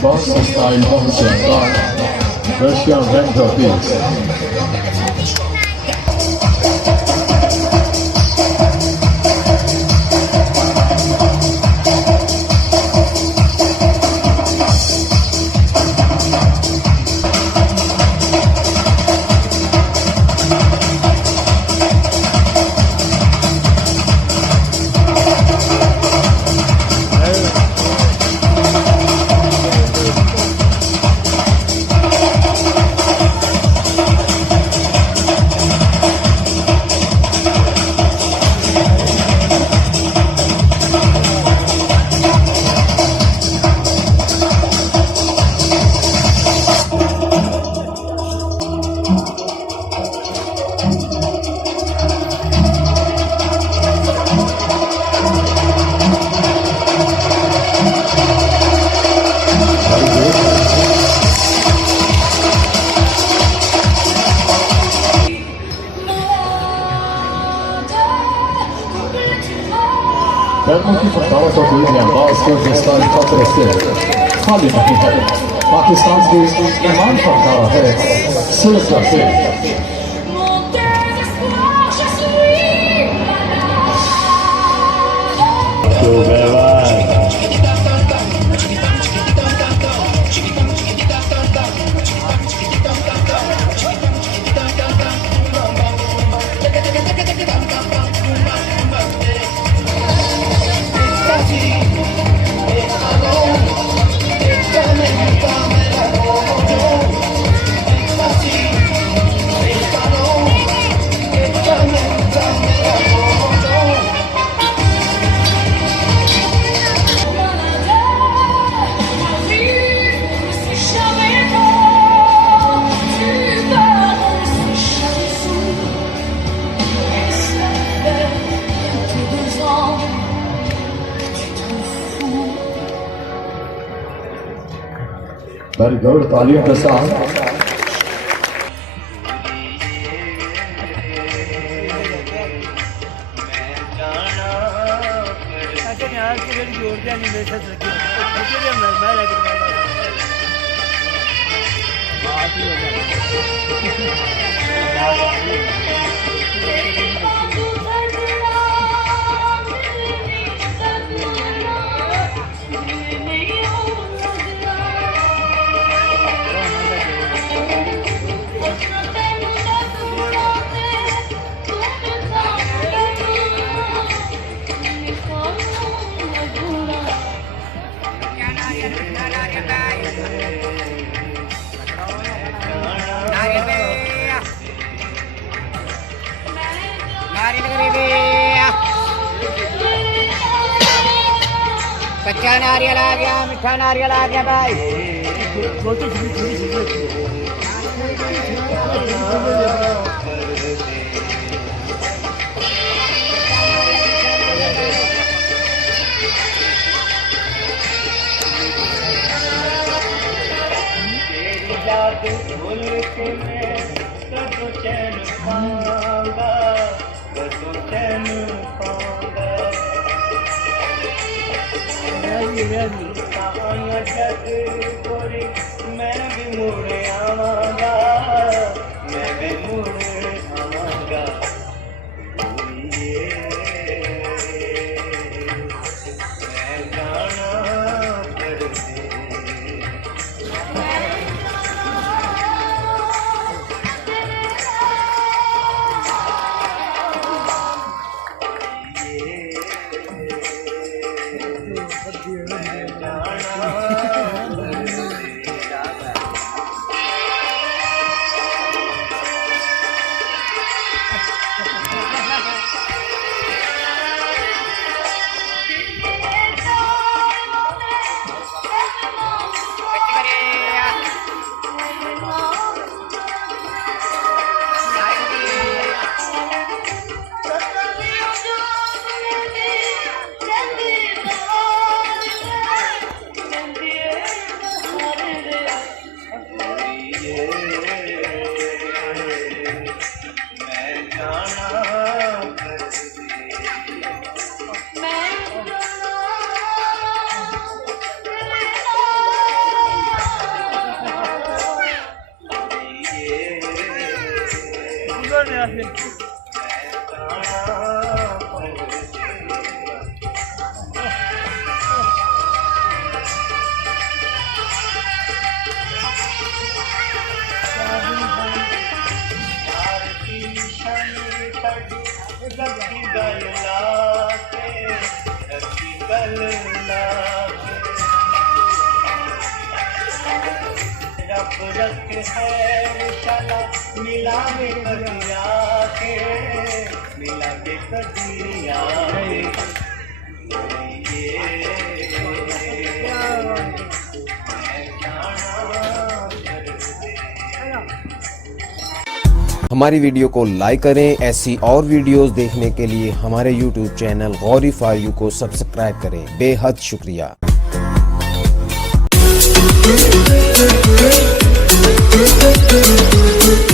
Boston style function, Russian rental piece. Belki फटाफट और कोई अंदाज को हिंदुस्तान का तरफ से खाली नहीं है पाकिस्तान की ईमान फटाफट है सिर्फ से Very good, तालियों के साथ कच्चा नारियल आ गया, मीठा नारियल आ गया भाई। मैं भी मुड़ आवांगा, मैं भी मुड़ आवांगा। मैं गाना कर दे मैं गाना मिला के कदिया के मिला के कदिया हमारी वीडियो को लाइक करें। ऐसी और वीडियोस देखने के लिए हमारे YouTube channel Gauri for you को सब्सक्राइब करें। बेहद शुक्रिया। Thank you.